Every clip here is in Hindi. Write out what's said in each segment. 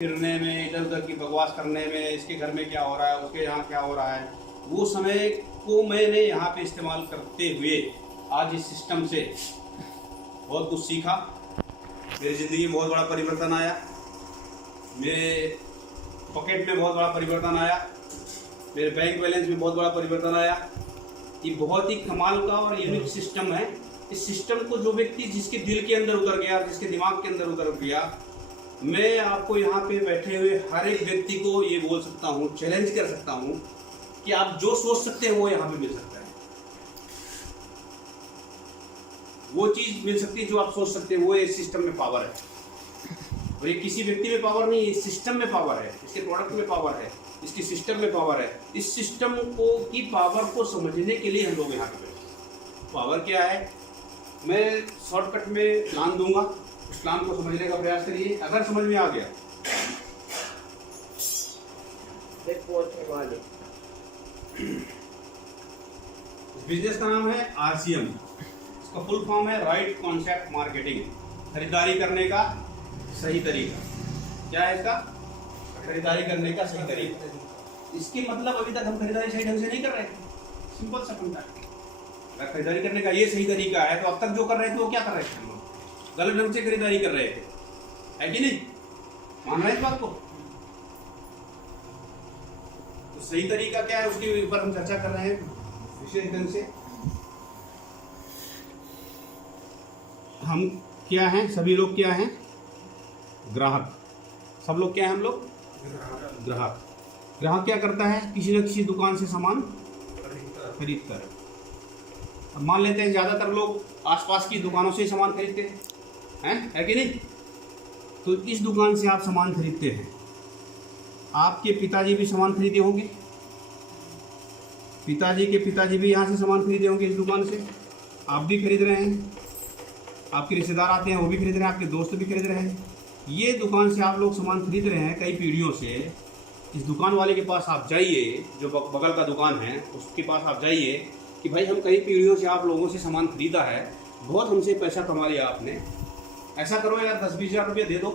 फिरने में, इधर उधर की बकवास करने में, इसके घर में क्या हो रहा है, उसके यहाँ क्या हो रहा है, वो समय को मैंने यहाँ पे इस्तेमाल करते हुए आज इस सिस्टम से बहुत कुछ सीखा। मेरी ज़िंदगी में बहुत बड़ा परिवर्तन आया, मेरे पॉकेट में बहुत बड़ा परिवर्तन आया, मेरे बैंक बैलेंस में बहुत बड़ा परिवर्तन आया। ये बहुत ही कमाल का और यूनिक सिस्टम है। इस सिस्टम को जो व्यक्ति जिसके दिल के अंदर उतर गया, जिसके दिमाग के अंदर उतर गया, मैं आपको यहाँ पे बैठे हुए हर एक व्यक्ति को ये बोल सकता हूँ, चैलेंज कर सकता हूँ कि आप जो सोच सकते हैं वो यहाँ पे मिल सकता है। वो चीज़ मिल सकती है जो आप सोच सकते हैं, वो इस सिस्टम में पावर है। और ये किसी व्यक्ति में पावर नहीं, इस सिस्टम में पावर है, इसके प्रोडक्ट में पावर है, इसकी सिस्टम में पावर है। इस सिस्टम को की पावर को समझने के लिए हम लोग यहाँ पे बैठे। पावर क्या है, मैं शॉर्टकट में प्लान दूंगा, उस प्लान को समझने का प्रयास करिए। अगर समझ में आ गया इस बिजनेस का नाम है RCM। इसका फुल फॉर्म है राइट कॉन्सेप्ट मार्केटिंग। खरीदारी करने का सही तरीका। क्या है इसका? खरीदारी करने का सही तरीका। इसके मतलब अभी तक हम खरीदारी सही ढंग से नहीं कर रहे थे। सिंपल सा पंक्ता है। अगर खरीदारी करने का ये सही तरीका है तो अब तक जो कर रहे थे वो क्या कर रहे थे? हम लोग गलत ढंग से खरीदारी कर रहे थे, है कि नहीं? मान रहे हैं इस बात को? तो सही तरीका क्या है उसके ऊपर हम चर्चा कर रहे हैं विशेष ढंग से। हम क्या हैं? सभी लोग क्या हैं? ग्राहक। सब लोग क्या हैं? हम लोग ग्राहक। ग्राहक क्या करता है? किसी न किसी दुकान से सामान खरीदता है। अब मान लेते हैं ज़्यादातर लोग आसपास की दुकानों से ही सामान खरीदते हैं, है कि नहीं? तो इस दुकान से आप सामान खरीदते हैं। आपके पिताजी भी सामान खरीदे होंगे, पिताजी के पिताजी भी यहाँ से सामान खरीदे होंगे इस दुकान से। आप भी खरीद रहे हैं, आपके रिश्तेदार आते हैं वो भी खरीद रहे हैं, आपके दोस्त भी खरीद रहे हैं। ये दुकान से आप लोग सामान खरीद रहे हैं कई पीढ़ियों से। इस दुकान वाले के पास आप जाइए, जो बगल का दुकान है उसके पास आप जाइए कि भाई हम कई पीढ़ियों से आप लोगों से सामान खरीदा है, बहुत हमसे पैसा कमा लिया आपने, ऐसा करो यार 10-20 हज़ार रुपया दे दो।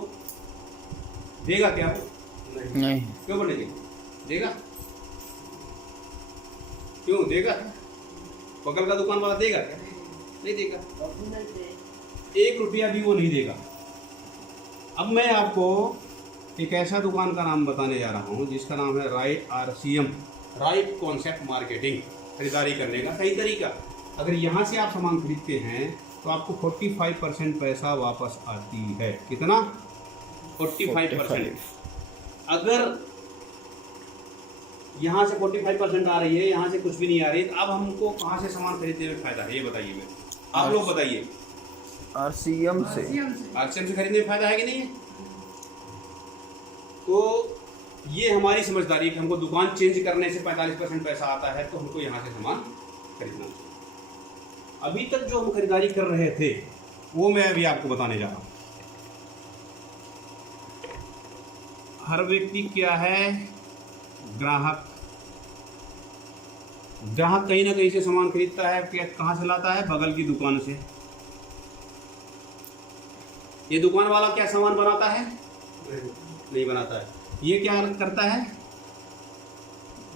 देगा क्या वो? नहीं। क्यों बोले देगा? क्यों देगा? बगल का दुकान वाला देगा क्या? नहीं देगा। 1 रुपया भी वो नहीं देगा। अब मैं आपको एक ऐसा दुकान का नाम बताने जा रहा हूँ जिसका नाम है right RCM, right concept marketing. खरीदारी करने का सही तरीका। अगर यहाँ से आप सामान खरीदते हैं तो आपको 45% पैसा वापस आती है। कितना? 45%। अगर यहाँ से 45% आ रही है, यहाँ से कुछ भी नहीं आ रही, तो अब हमको कहाँ से सामान खरीदने में फायदा है ये बताइए। मैं आप लोग बताइए। RCM से खरीदने में फायदा है कि नहीं है? तो ये हमारी समझदारी है कि हमको दुकान चेंज करने से 45% पैसा आता है, तो हमको यहाँ से सामान खरीदना चाहिए। अभी तक जो हम खरीदारी कर रहे थे वो मैं अभी आपको बताने जा रहा हूँ। हर व्यक्ति क्या है? ग्राहक। ग्राहक कहीं ना कहीं से सामान खरीदता है। क्या कहाँ से लाता है? बगल की दुकान से। ये दुकान वाला क्या सामान बनाता है? नहीं बनाता है। ये क्या करता है?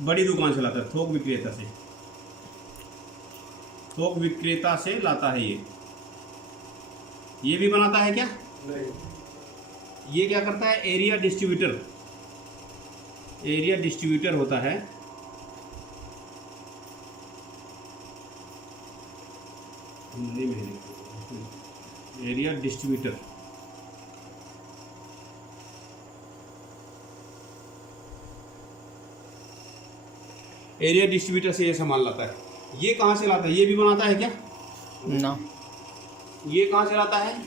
बड़ी दुकान से लाता है, थोक विक्रेता से। थोक विक्रेता से लाता है ये भी बनाता है क्या? नहीं। ये क्या करता है? Area distributor. एरिया डिस्ट्रीब्यूटर होता है। हिंदी में एरिया डिस्ट्रीब्यूटर। एरिया डिस्ट्रीब्यूटर से ये सामान लाता है। ये कहाँ से लाता है? ये भी बनाता है क्या? ना। ये कहाँ से लाता है?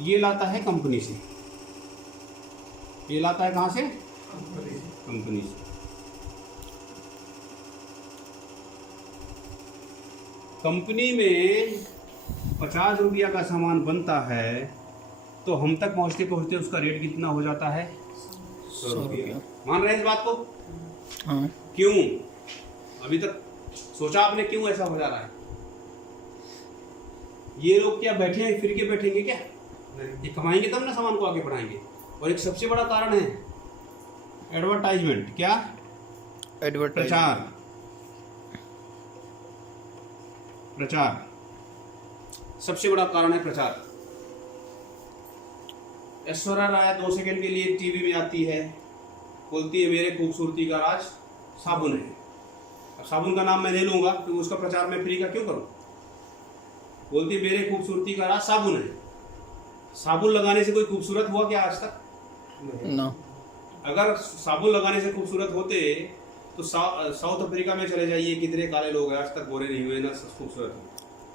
ये लाता है कंपनी से। ये लाता है कहाँ से? कंपनी से। कंपनी में 50 रुपया का सामान बनता है तो हम तक पहुँचते पहुँचते उसका रेट कितना हो जाता है? 100 रुपया। मान रहे हैं इस बात को? हाँ। क्यों? अभी तक सोचा आपने क्यों ऐसा हो जा रहा है? ये लोग क्या बैठे हैं फिर के बैठेंगे क्या? ये कमाएंगे तब ना सामान को आगे बढ़ाएंगे। और एक सबसे बड़ा कारण है एडवर्टाइजमेंट क्या? एडवर्टाइज। प्रचार सबसे बड़ा कारण है प्रचार। ऐश्वर्या राय 2 सेकंड के लिए टीवी में आती है, बोलती है मेरे खूबसूरती का राज साबुन है। अब साबुन का नाम मैं नहीं लूंगा तो उसका प्रचार मैं फ्री का क्यों करूं? बोलती है मेरे खूबसूरती का राज साबुन है। साबुन लगाने से कोई खूबसूरत हुआ क्या आज तक? ना। अगर साबुन लगाने से खूबसूरत होते तो साउथ अफ्रीका में चले जाइए, कितने काले लोग हैं आज तक गोरे नहीं हुए ना खूबसूरत हुए।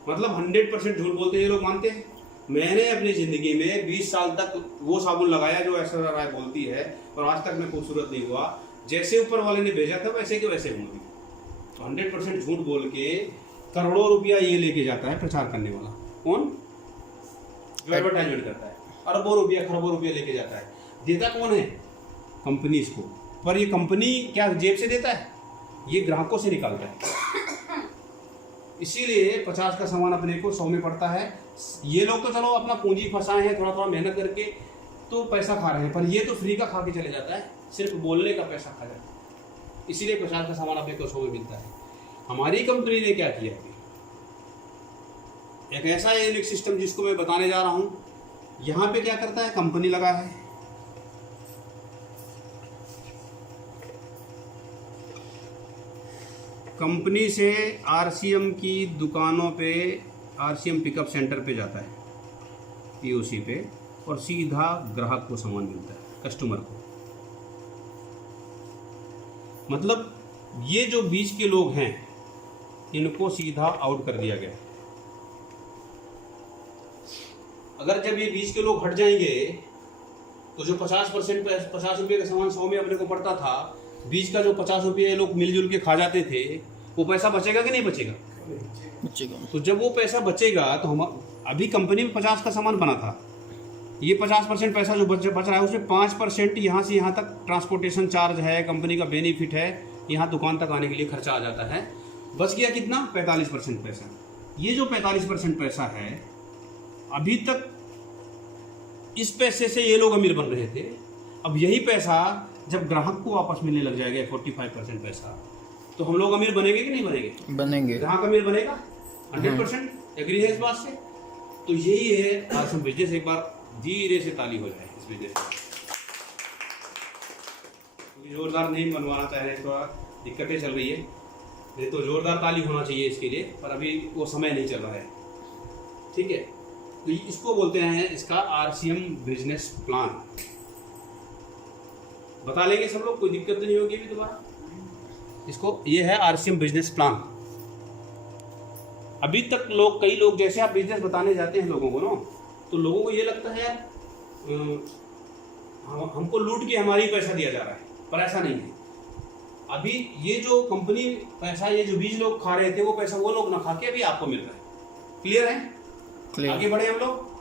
मतलब 100% झूठ बोलते हैं ये लोग, मानते हैं। मैंने अपनी जिंदगी में 20 साल तक वो साबुन लगाया जो ऐश्वर्या राय बोलती है और आज तक मैं खूबसूरत नहीं हुआ। जैसे ऊपर वाले ने भेजा था वैसे के वैसे हूँ। तो 100% झूठ बोल के करोड़ों रुपया ये लेके जाता है प्रचार करने वाला। कौन? जो एडवर्टाइजमेंट करता है। अरबों रुपया खरबों रुपया लेके जाता है। देता कौन है? कंपनीज को। पर ये कंपनी क्या जेब से देता है? ये ग्राहकों से निकालता है। इसीलिए 50 का सामान अपने को 100 में पड़ता है। ये लोग तो चलो अपना पूंजी फंसाए हैं, थोड़ा थोड़ा मेहनत करके तो पैसा खा रहे हैं, पर ये तो फ्री का खा के चले जाता है, सिर्फ बोलने का पैसा खा जाता है। इसीलिए 50 का सामान अपने को 100 में मिलता है। हमारी कंपनी ने क्या किया? एक ऐसा यूनिक सिस्टम जिसको मैं बताने जा रहा हूं। यहां पे क्या करता है? कंपनी लगा है, कंपनी से आरसीएम की दुकानों पे, आरसीएम पिकअप सेंटर पे जाता है, पीओसी पे, और सीधा ग्राहक को सामान मिलता है, कस्टमर को। मतलब ये जो बीच के लोग हैं इनको सीधा आउट कर दिया गया। अगर जब ये बीच के लोग हट जाएंगे तो जो 50% 50 रुपये का सामान 100 में अपने को पड़ता था, बीच का जो 50 रुपये लोग मिलजुल के खा जाते थे, वो पैसा बचेगा कि नहीं बचेगा? बचेगा। तो जब वो पैसा बचेगा तो हम अभी कंपनी में 50 का सामान बना था, ये 50% पैसा जो बच रहा है उसमें 5% यहाँ से यहाँ तक ट्रांसपोर्टेशन चार्ज है, कंपनी का बेनिफिट है, यहाँ दुकान तक आने के लिए खर्चा आ जाता है। बच गया कितना? 45% पैसा। ये जो 45% पैसा है, अभी तक इस पैसे से ये लोग अमीर बन रहे थे। अब यही पैसा जब ग्राहक को वापस मिलने लग जाएगा 45% पैसा, तो हम लोग अमीर बनेंगे कि नहीं बनेंगे? बनेंगे। ग्राहक अमीर बनेगा 100%। एग्री है इस बात से? तो यही है आसम बिजनेस। एक बार धीरे से ताली हो जाए इस बिजनेस में। जोरदार नहीं बनवाना चाह रहे, थोड़ा दिक्कतें चल रही है, नहीं तो जोरदार ताली होना चाहिए इसके लिए, पर अभी वो समय नहीं चल रहा है। ठीक है, तो इसको बोलते हैं, इसका आरसीएम बिजनेस प्लान। बता लेंगे सब लोग, कोई दिक्कत नहीं होगी अभी दोबारा। इसको ये है आरसीएम बिजनेस प्लान। अभी तक लोग, कई लोग, जैसे आप बिजनेस बताने जाते हैं लोगों को ना, तो लोगों को ये लगता है यार हमको लूट के हमारी पैसा दिया जा रहा है, पर ऐसा नहीं है। अभी ये जो कंपनी पैसा, ये जो बीज लोग खा रहे थे, वो पैसा वो लोग ना खा के अभी आपको मिल रहा है। क्लियर है? क्लियर। आगे बढ़े हम लोग।